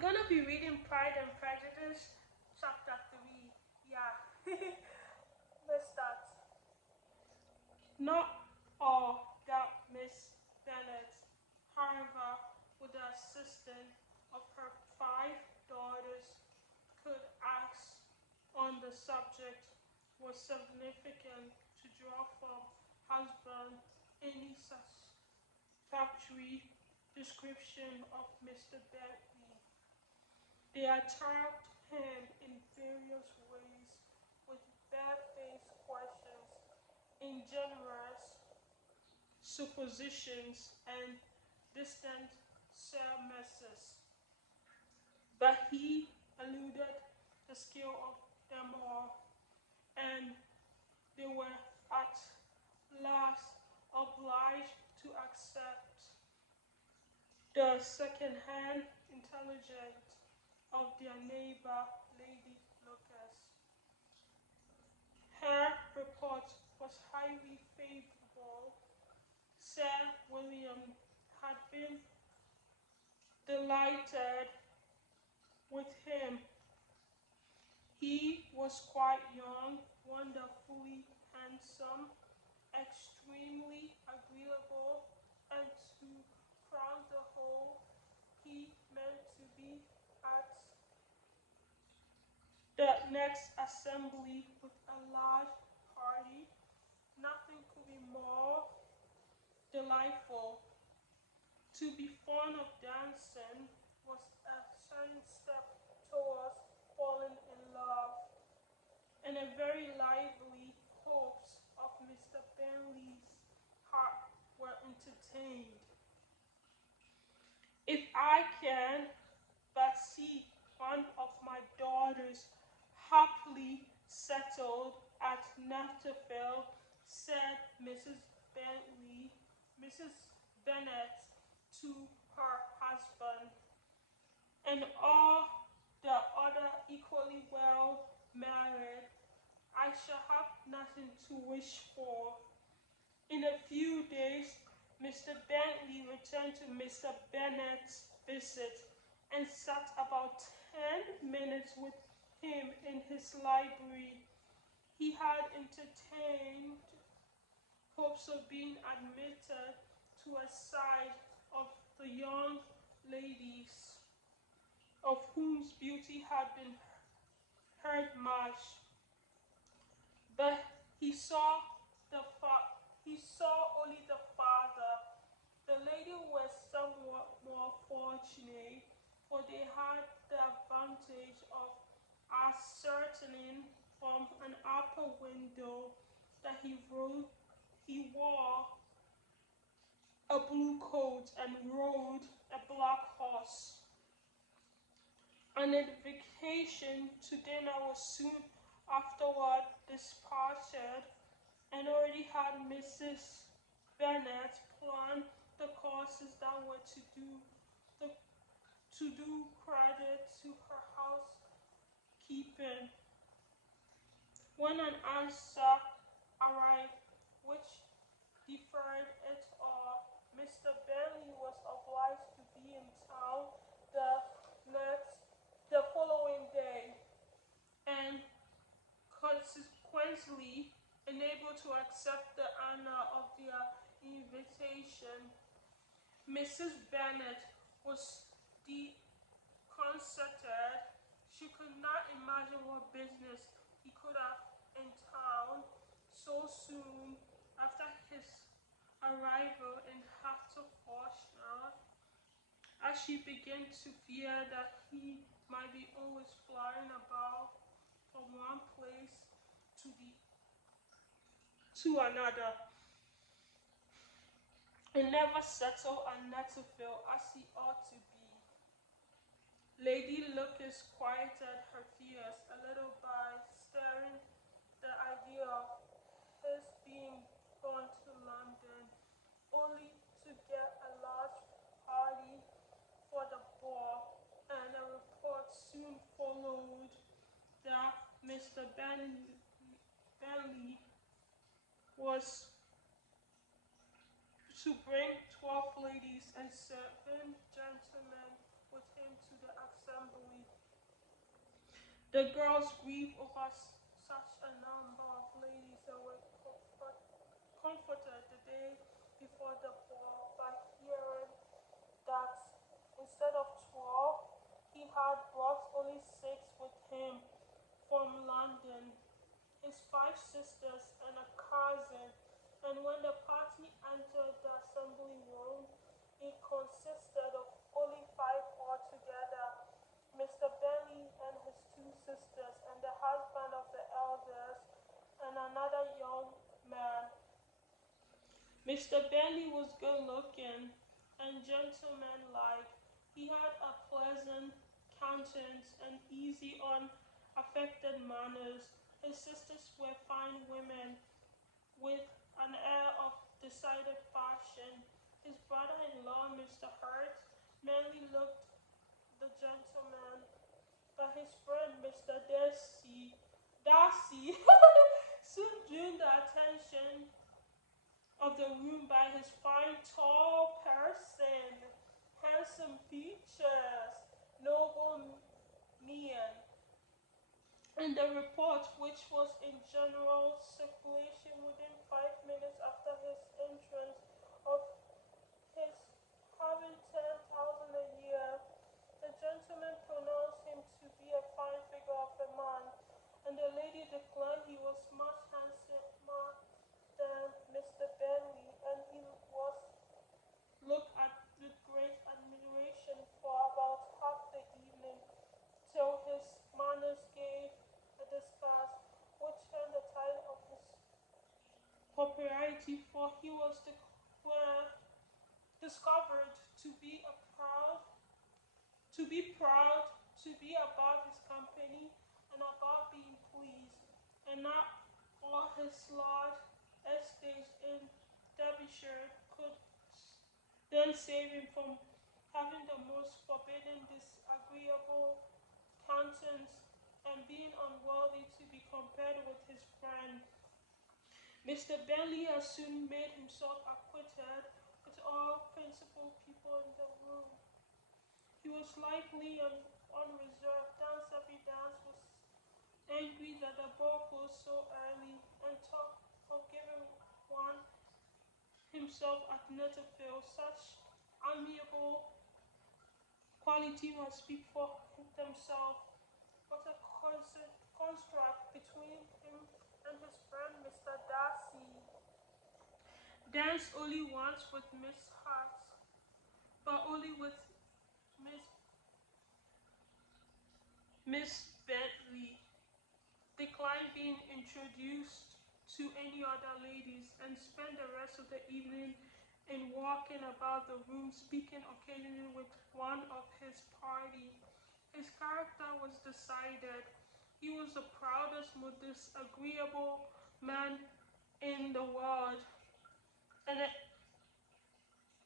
I'm gonna be reading Pride and Prejudice, chapter 3. Yeah, let's start. Not all that Miss Bennet, however, with the assistance of her 5 daughters, could ask on the subject was significant to draw from husband any satisfactory description of Mr. Bentley. They attacked him in various ways with barefaced questions, ingenuous suppositions, and distant surmises. But he eluded the skill of them all, and they were at last obliged to accept the second-hand intelligence of their neighbor, Lady Lucas. Her report was highly favorable. Sir William had been delighted with him. He was quite young, wonderfully handsome, extremely agreeable, and to crown the whole, he meant to be at the next assembly with a large party. Nothing could be more delightful. To be fond of dancing was a certain step towards falling in love, and a very lively hopes of Mr. Bentley's heart were entertained. If I can but see one of my daughters happily settled at Netterville, said Mrs. Bennet to her husband, and all the other equally well married, I shall have nothing to wish for. In a few days, Mr. Bentley returned to Mr. Bennet's visit and sat about 10 minutes with him in his library. He had entertained hopes of being admitted to a side of the young ladies, of whose beauty had been heard much, but he saw he saw only the father. The lady was somewhat more fortunate, for they had the advantage of ascertaining from an upper window that he wore a blue coat and rode a black horse. An invitation to dinner was soon afterward dispatched, and already had Mrs. Bennet planned the courses that were the, to do credit to her housekeeping. When an answer arrived which deferred it all, Mr. Bentley was obliged to be in town the the following day, and consequently unable to accept the honor of their invitation. Mrs. Bennet was disconcerted. She could not imagine what business he could have in town so soon after his arrival in Hertfordshire, as she began to fear that he might be always flying about from one place to another, and never settle at Netterville as he ought to be. Lady Lucas quieted her fears a little by staring the idea of his being gone to London, only to get a large party for the ball, and a report soon followed that Mr. Bentley was to bring 12 ladies and 7 gentlemen with him to the assembly. The girls grieved over such a number of ladies and were comforted the day before the ball by hearing that instead of 12, he had brought only six with him from London, his five sisters and a cousin. And when the party entered the assembly room, it consisted of only five altogether: Mr. Bentley and his two sisters, and the husband of the eldest, and another young man. Mr. Bentley was good looking and gentlemanlike. He had a pleasant countenance and easy, unaffected manners. His sisters were fine women with an air of decided fashion. His brother-in-law, Mr. Hurt, merely looked the gentleman, but his friend, Mr. Darcy soon drew the attention of the room by his fine tall person, handsome features, noble mien, and the report, which was in general circulation within 5 minutes after his entrance, of his having 10,000 a year. The gentleman pronounced him to be a fine figure of a man, and the lady declared he was much handsomer than Mr. Bentley, and he was looked at with great admiration for about half the evening, till his manners gave a disgust which turned the tide of his popularity, for he was discovered to be a proud, to be above his company, and above being pleased, and not all his large estates in Derbyshire could then save him from having the most forbidding, disagreeable countenance, and being unworthy to be compared with his friend. Mr. Bentley has soon made himself acquainted with all principal people in the room. He was lively and unreserved, danced every dance, was angry that the ball closed so early, and talked of giving one himself at Netherfield. Such amiable quality must speak for themselves. What a construct between him and his friend Mr. Darcy. Danced only once with Miss Hart, but only with Miss Miss Bentley. Declined being introduced to any other ladies, and spent the rest of the evening in walking about the room, speaking occasionally with one of his party. His character was decided. He was the proudest, most disagreeable man in the world, and,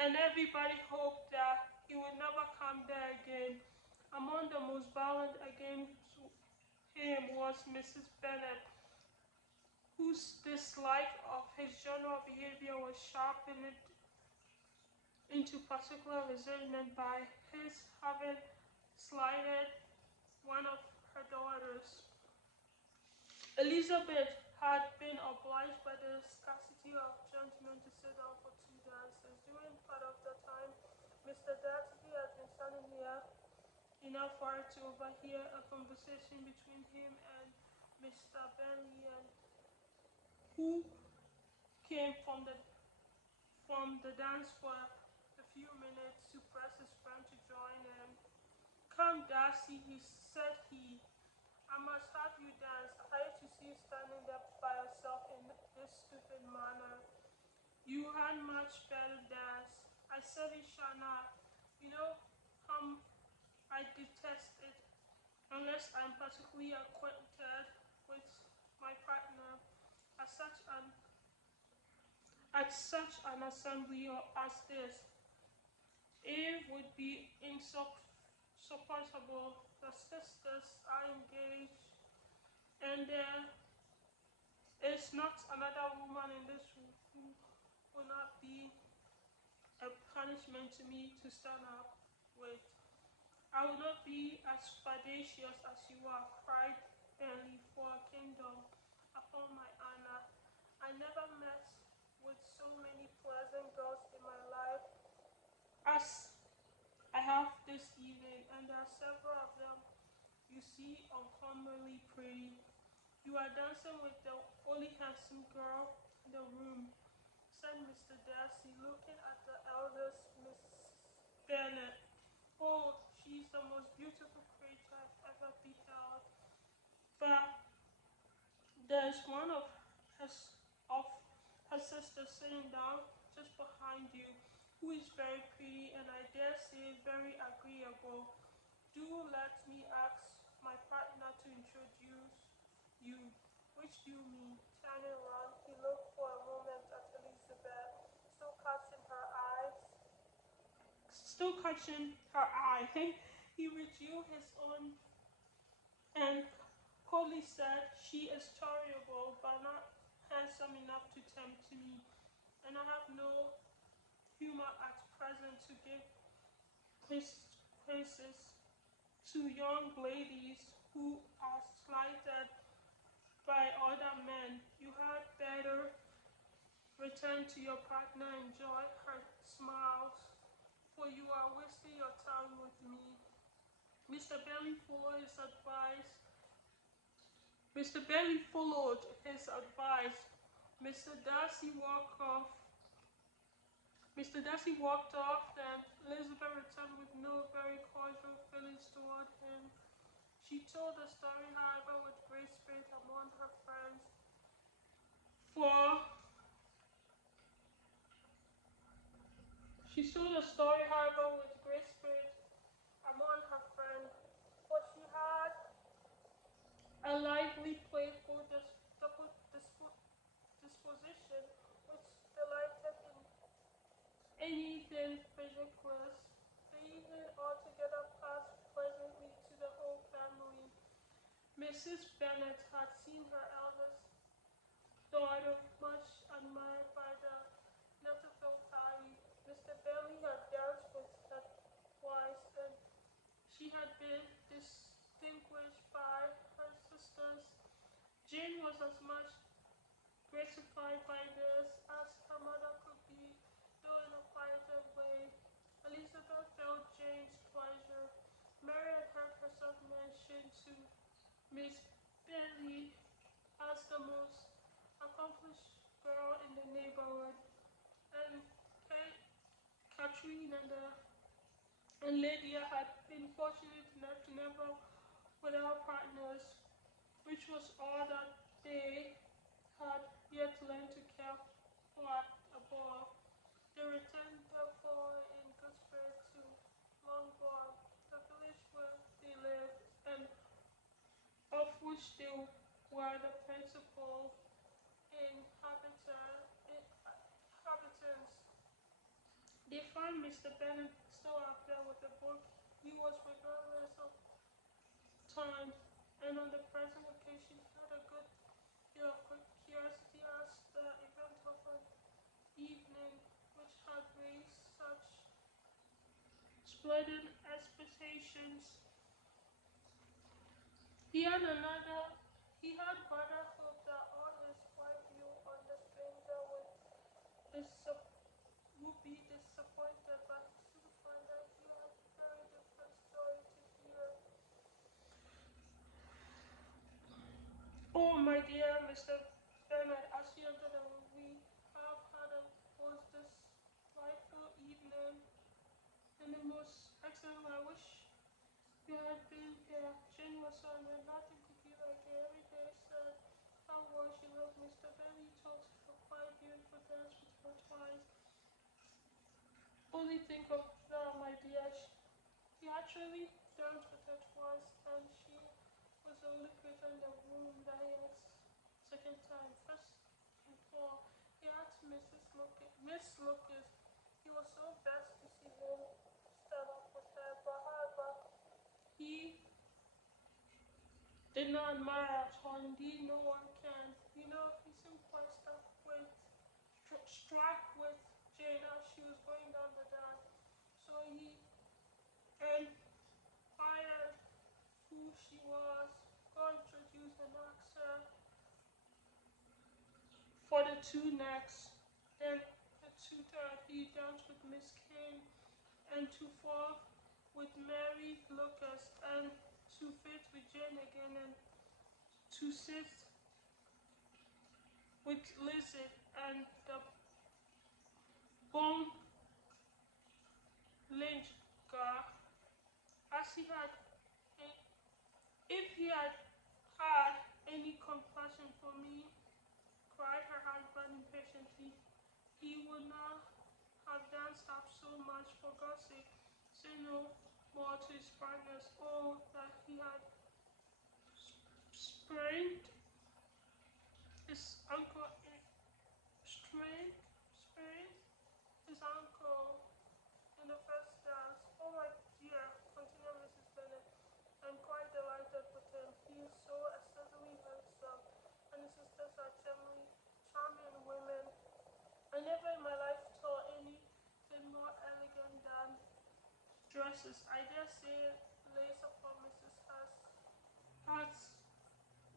and everybody hoped that he would never come there again. Among the most violent against him was Mrs. Bennet, whose dislike of his general behavior was sharpened into particular resentment by his having slighted one of her daughters. Elizabeth had been obliged by the scarcity of gentlemen to sit down for two dances. During part of the time, Mr. Darcy had been standing near enough for her to overhear a conversation between him and Mr. Bentley, and who came from the dance for a few minutes to press his friend to join him. "Come, Darcy," I must have you dance. I hate to see you standing there by yourself in this stupid manner. You had much better dance." "I certainly shall not. You know how I detest it, unless I'm particularly acquainted with my partner at such an assembly as this. It would be insupportable. The sisters are engaged, and there is not another woman in this room who will not be a punishment to me to stand up with. I will not be as audacious as you are, cried Bentley, for a kingdom upon my honor. I never met with so many pleasant girls in my life as I have this evening, and there are several of them you see uncommonly pretty. You are dancing with the only handsome girl in the room, said Mr. Darcy, looking at the eldest Miss Bennet. Oh, she's the most beautiful creature I've ever beheld. But there's one of her sisters sitting down just behind you, who is very pretty and I dare say very agreeable. Do let me ask my partner to introduce you. Which do you mean? Turning around, he looked for a moment at Elizabeth, still catching her eyes. Still catching her eye. He withdrew his own and coldly said, "She is tolerable, but not handsome enough to tempt me, and I have no humor at present to give quizzes to young ladies who are slighted by other men. You had better return to your partner, enjoy her smiles, for you are wasting your time with me." Mr. Bentley followed his advice. Mr. Bentley followed his advice. Mr. Darcy walked off. Mr. Darcy walked off, then Elizabeth returned with no very cordial feelings toward him. She told the story, however, with great spirit among her friends, for she told the story, however, with great spirit among her friends, for she had a lively, playful disposition which delighted in anything ridiculous. The evening altogether passed pleasantly to the whole family. Mrs. Bennet had seen her eldest daughter much admired by the Netherfield party. Mr. Bentley had danced with her twice, and she had been distinguished by her sisters. Jane was as much gratified by this as her mother could be, though in a quieter way. Elizabeth felt Jane's pleasure. Mary had heard herself mentioned to Miss Bentley as the most accomplished girl in the neighborhood, and Catherine and Lydia had been fortunate enough to never without partners, which was all that they had yet learned to care for at above. They returned therefore in good spirits to Longbourn, the village where they lived, and of which they were the principal inhabitants. They found Mr. Bennet still up there with the book. He was regardless of time, and on the present occasion he had a good deal of curiosity as the event of an evening which had raised such splendid expectations. He had another. He had rather hoped that all his wide view on the stranger would be disappointed, but he soon found that he had a very different story to hear. "Oh, my dear Mr. Bennet, as you entered the room, we have had a most delightful evening and the most excellent. I wish you had been here." Jane was on and nothing could be like it. Every day said how well she loved Mr. Bennet, told her quite beautiful dance with her twice. Only think of that, my dear. He actually danced with her twice, and she was the only creature in the room that he asked second time. First of all, he asked Miss Lucas. He was so vexed to see him stand up with her, but however, he did not admire her at all. Indeed, no one can. He seemed quite struck with Jane as she was going down the dance. So he and for the two next. Then the two third, he danced with Miss Kane, and to fourth with Mary Lucas, and to fifth with Jane again, and to sixth with Lizzie and the Bone Lynch guy. As he had, if he had had any compassion for me, cried her husband impatiently, he would not have danced up so much. For God's sake, say no more to his partners. Oh, that he had sprained his ankle sprained his ankle in the first dance. Oh my dear, continued Mrs. Bennet, I'm quite delighted with him. He is so excessively handsome, and his sisters are charming women. I never in my life saw anything more elegant than dresses. I dare say lace upon Mrs. Hart's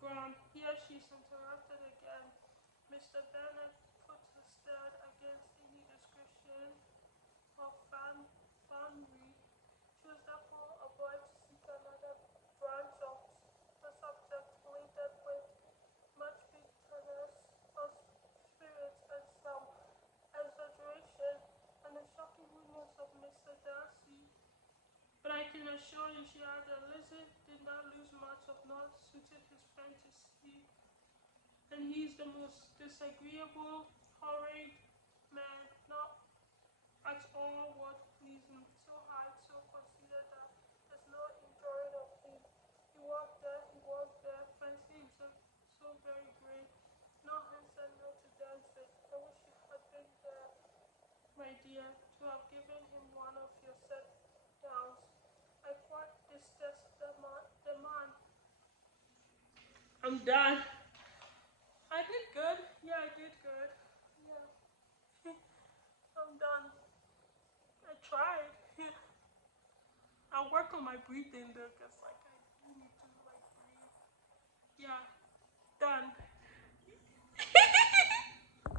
ground. Here she's interrupted again. Mr. Bennet put his third against any description of Fanry. She was therefore obliged to seek another branch of the subject related with much bitterness of spirit and some exaggeration, and the shocking weakness of Mr. Darcy. But I can assure you, she added, Lizzie did not lose much of not suited his fantasy, and he is the most disagreeable, horrid man, not at all worth pleasing, so high, so considered that there's no enjoying of him. He walked there, fancying himself so very great, no handsome, no to dance with. I wish you had been there, my dear, to have given him one of your set downs. I quite detest the man. I'm done. I did good. Yeah, I did good. Yeah. I'm done. I tried. I'll work on my breathing though, cause like I need to like breathe. Yeah, done.